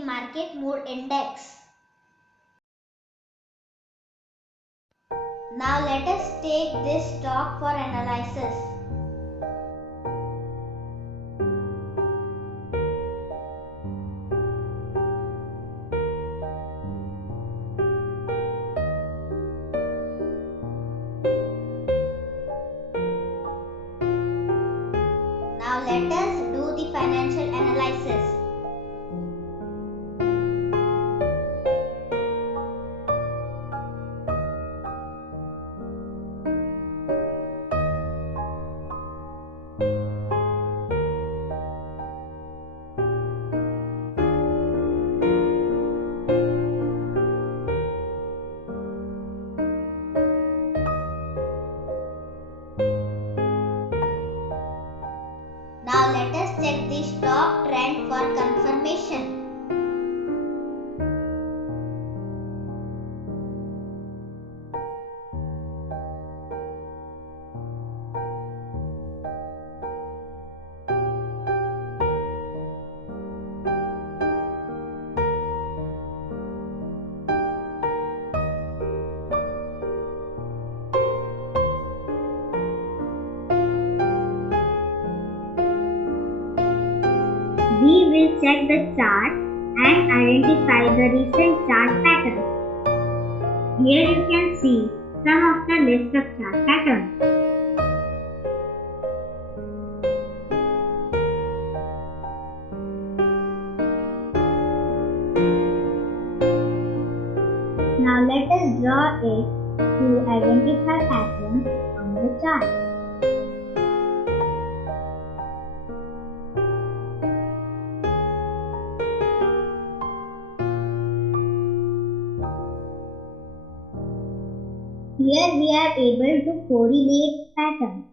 the market mood index. Now let us take this stock for analysis. Now let us do the financial analysis. Now let us check the stock trend for confirmation. We will check the chart and identify the recent chart pattern. Here you can see some of the list of chart patterns. Now let us draw it to identify patterns on the chart. Here we are able to correlate patterns.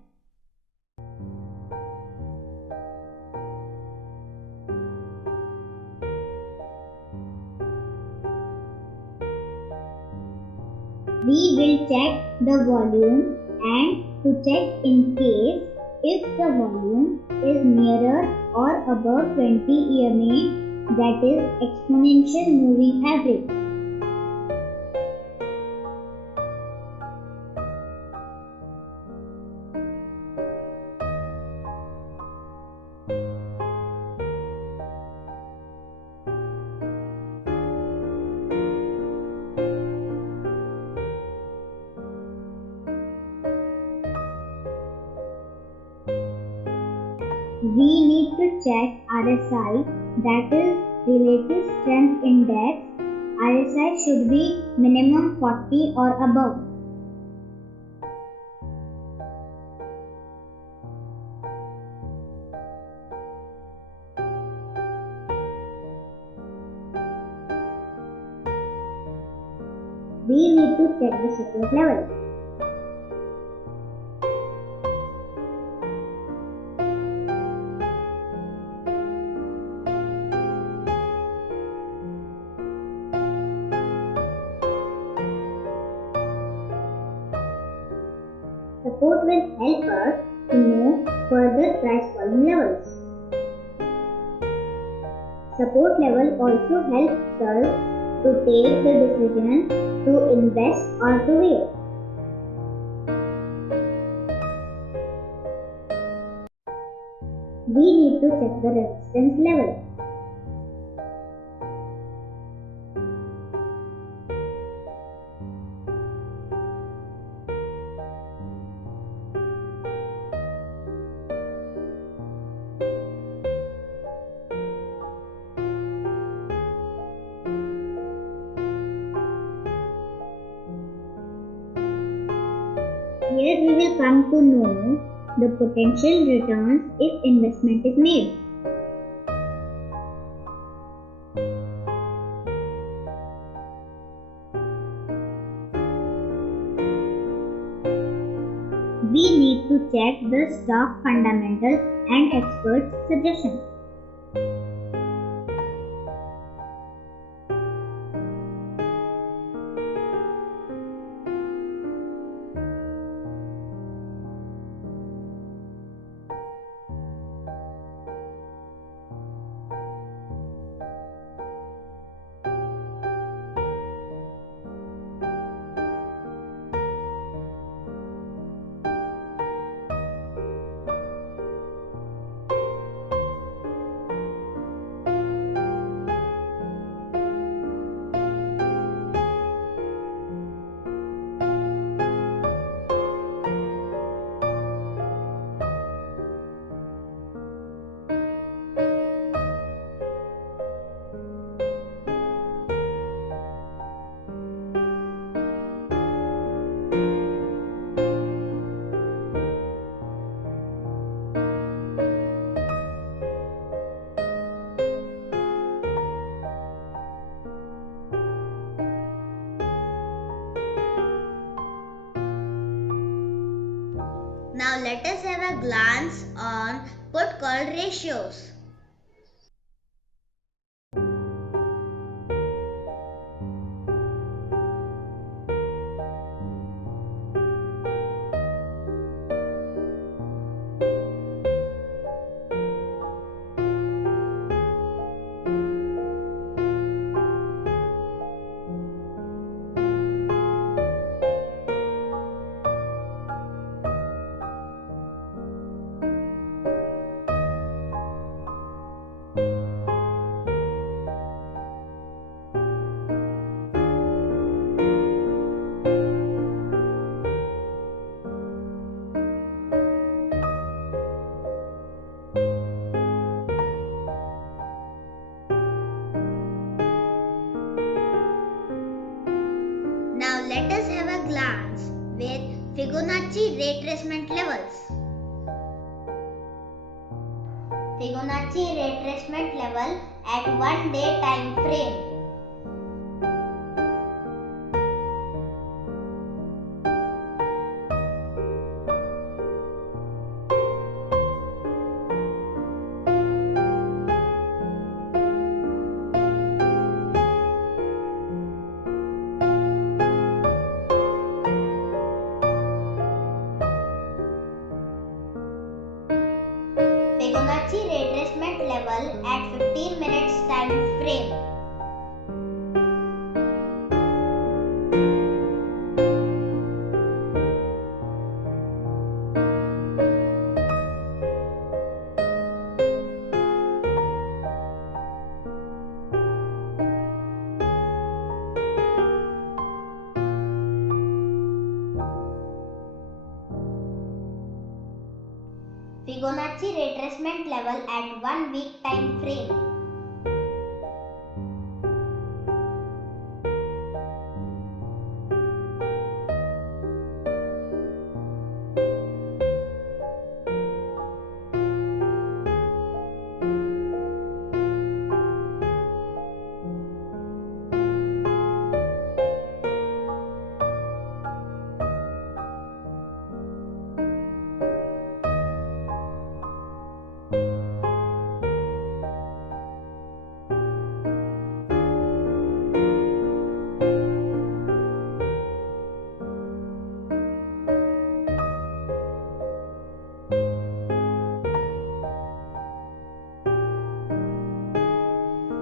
We will check the volume and to check in case if the volume is nearer or above 20 EMA, that is exponential moving average. We need to check RSI, that is Relative Strength Index. RSI should be minimum 40 or above. We need to check the support level. Support will help us to know further price falling levels. Support level also helps us to take the decision to invest or to wait. We need to check the resistance level. Here we will come to know the potential returns if investment is made. We need to check the stock fundamentals and experts' suggestions. Now let us have a glance on put call ratios. Now let us have a glance with Fibonacci retracement levels. Fibonacci retracement level at 1 day time frame. Fibonacci retracement level at 15 minutes time frame. Fibonacci retracement level at 1 week time frame.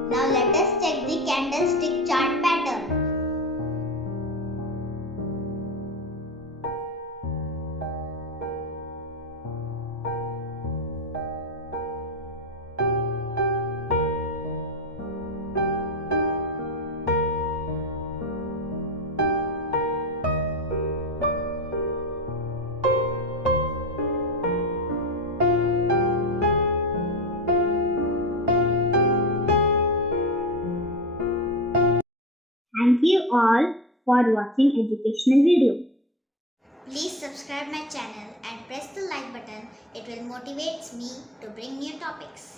Now let us check the candlestick chart pattern. Thank you all for watching educational video. Please subscribe my channel and press the like button. It will motivate me to bring new topics.